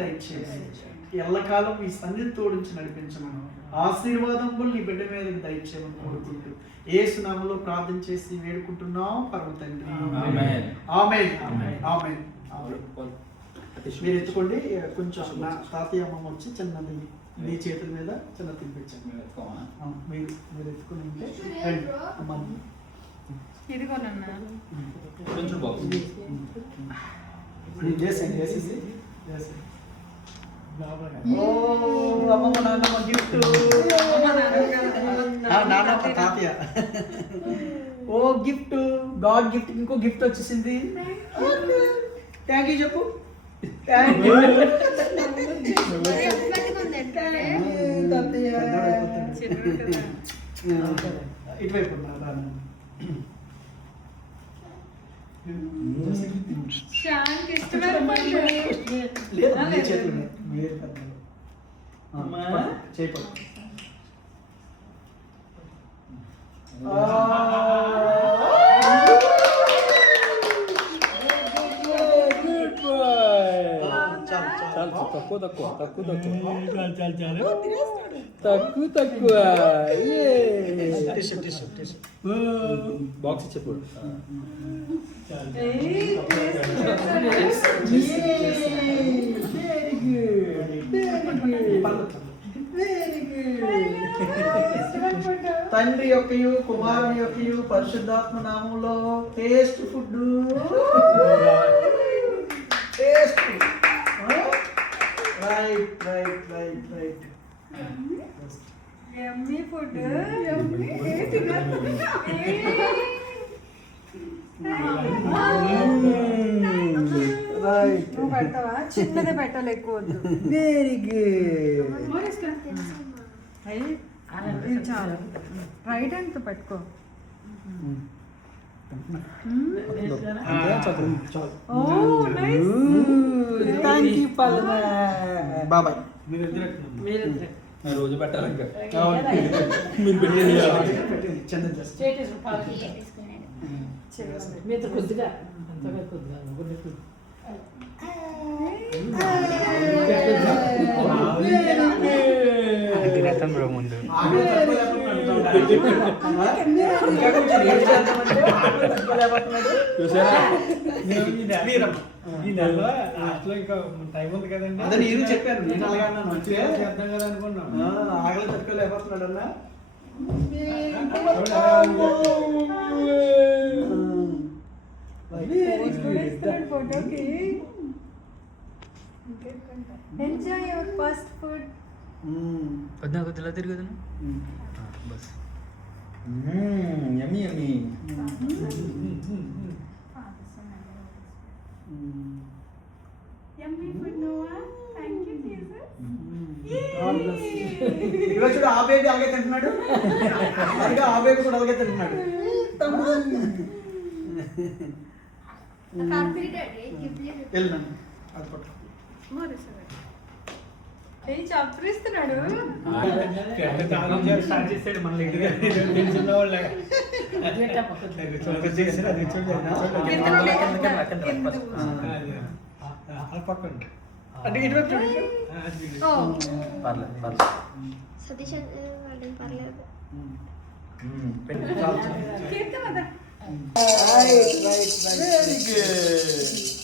దయచేసి ఎల్లకాలం ఈ సన్నిధి తోడించి నడిపించమని ఆశీర్వాదములు నీ బిడ్డ మీదకి దయచేయమని కోరుకుంటూ యేసు నామములో ప్రార్థన చేసి వేడుకుంటున్నాం పరమ తండ్రి. ఆమేన్ ఆమేన్ ఆమేన్. మీరు ఎత్తుకోండి. కొంచెం నా తాతయ్య అమ్మమ్మ వచ్చి చిన్నది మీ చేతుల మీద చిన్న తినిపించండి. మీరు ఎత్తుకుని ఉంటే అమ్మ చేసేయండి. చేసేసి అమ్మమ్మ నాన్నమ్మ గిఫ్ట్. నాన్నమ్మ తాతయ్య ఓ గిఫ్ట్, గాడ్ గిఫ్ట్. ఇంకో గిఫ్ట్ వచ్చేసింది. థ్యాంక్ యూ చెప్పు. థ్యాంక్ యూ ఇటువైపు చేతులు చేపడు. తక్కువ బాక్స్ చెప్పు. తండ్రి యొక్కయు కుమారుని యొక్కయు పరిశుద్ధాత్మ నామములో taste food. Taste right right right right. యమ్మీ ఫుడ్. రైట్. పెడతావా? చిన్నదే పెట్టాలి, ఎక్కువ వద్దు. Very good. చాలు. రైట్ హ్యాండ్ పెట్టుకో. థ్యాంక్ యూ పల్లె బాబాయ్. రోజు పెట్టాలి ఇంకా. మీరు మీరు కొద్దిగా ముందు ఈ నెలలో లాస్ట్లో ఇంకా టైం ఉంది కదండి. అదే నేను చెప్పాను. నేను అలాగే అన్నాను. చేద్దాం కదా అనుకున్నాం. ఆగలి తట్టుకోలేకపోతున్నాడు అన్న. ఫోటోకి ఎంజాయ్ యువర్ ఫస్ట్ ఫుడ్. కొద్దిగా తిరుగుదా బస్. Yummy yummy. యమ్మీ ఫుడ్ నోవా. Thank you Jesus. ఇవాళ చూడు ఆ బేబీ అలాగే తింటున్నాడు. అలాగే ఆ బేబీ కూడా అలాగే తింటున్నాడు. వెళ్ళినాను అది పట్టుకో. చప్పరిస్తున్నాడు. స్టార్ట్ చేసాడు మళ్ళీ తెలిసిన వాళ్ళ పక్కండి. అంటే ఇటువైపు చూడండి. సతీష్ పర్లేదు. Keerthana right right right. Very good.